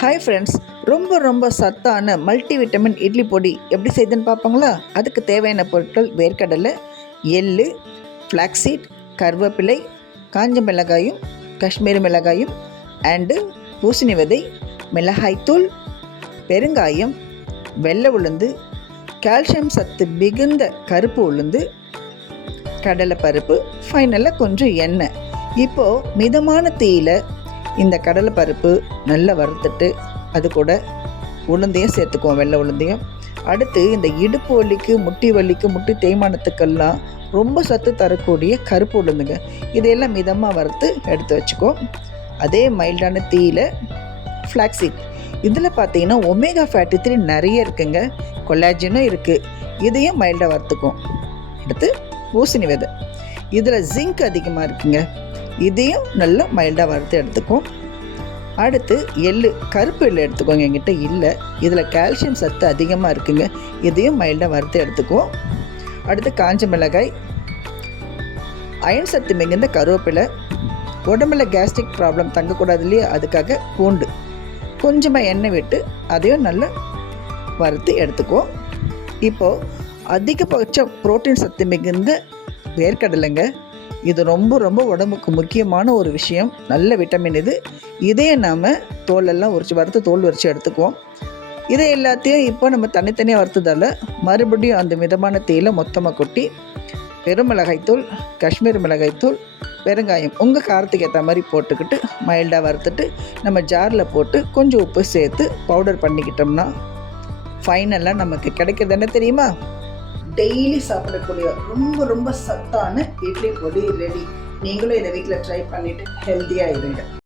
Hi friends, ரொம்ப சத்தான multivitamin idli பொடி எப்படி செய்யுதுன்னு பார்ப்பாங்களா? அதுக்கு தேவையான பொருட்கள் வேர்க்கடலை, எள்ளு, ஃப்ளாக்ஸீட், கருவேப்பிலை, காஞ்ச மிளகாயும் காஷ்மீரி மிளகாயும் அண்டு பூசணி விதை, மிளகாய்த்தூள், பெருங்காயம், வெள்ளை உளுந்து, கால்சியம் சத்து மிகுந்த கருப்பு உளுந்து, கடலைப்பருப்பு, ஃபைனலாக கொஞ்சம் எண்ணெய். இப்போது மிதமான தீயில் இந்த கடலைப்பருப்பு நல்லா வறுத்துட்டு அது கூட உளுந்தையும் சேர்த்துக்குவோம், வெள்ளை உளுந்தையும். அடுத்து இந்த இடுப்பு வலிக்கு, முட்டி வலிக்கு, முட்டி தேய்மானத்துக்கெல்லாம் ரொம்ப சத்து தரக்கூடிய கருப்பு உளுந்துங்க, இதையெல்லாம் மிதமாக வறுத்து எடுத்து வச்சுக்கோ. அதே மைல்டான தீயில் ஃப்ளாக்ஸீட், இதில் பார்த்தீங்கன்னா ஒமேகா ஃபேட்டி 3 நிறைய இருக்குங்க, கொலாஜனும் இருக்குது, இதையும் மைல்டாக வறுத்துக்கும். அடுத்து பூசணி விதை, இதில் ஜிங்க் அதிகமாக இருக்குங்க, இதையும் நல்லா மைல்டாக வறுத்து எடுத்துக்கும். அடுத்து எள்ளு, கருப்பு எள்ளு எடுத்துக்கோங்க, என்கிட்ட இல்லை, இதில் கால்சியம் சத்து அதிகமாக இருக்குங்க, இதையும் மைல்டாக வறுத்து எடுத்துக்குவோம். அடுத்து காஞ்ச மிளகாய், அயன் சத்து மிகுந்த கருவேப்பிலை, உடம்புல கேஸ்ட்ரிக் ப்ராப்ளம் தங்கக்கூடாது இல்லையா, அதுக்காக பூண்டு, கொஞ்சமாக எண்ணெய் விட்டு அதையும் நல்லா வறுத்து எடுத்துக்குவோம். இப்போது அதிகபட்சம் புரோட்டீன் சத்து மிகுந்த வேர்க்கடலைங்க, இது ரொம்ப உடம்புக்கு முக்கியமான ஒரு விஷயம், நல்ல விட்டமின் இது. இதையே நாம் தோலெல்லாம் வறுத்து தோல் உரித்து எடுத்துக்குவோம். இதை எல்லாத்தையும் இப்போ நம்ம தனித்தனியாக வறுத்ததால் மறுபடியும் அந்த மிதமான தீயில் மொத்தமாக கொட்டி பெருமிளகாய்த்தூள், காஷ்மீரி மிளகாய்த்தூள், பெருங்காயம் உங்கள் காரத்துக்கு ஏற்ற மாதிரி போட்டுக்கிட்டு மைல்டாக வறுத்துட்டு நம்ம ஜாரில் போட்டு கொஞ்சம் உப்பு சேர்த்து பவுடர் பண்ணிக்கிட்டோம்னா ஃபைனலாக நமக்கு கிடைக்கிறது என்ன தெரியுமா? டெய்லி சாப்பிடக்கூடிய ரொம்ப சத்தான இட்லி பொடி ரெடி. நீங்களும் இதை வீட்டில் ட்ரை பண்ணிவிட்டு ஹெல்த்தியாக இருங்க.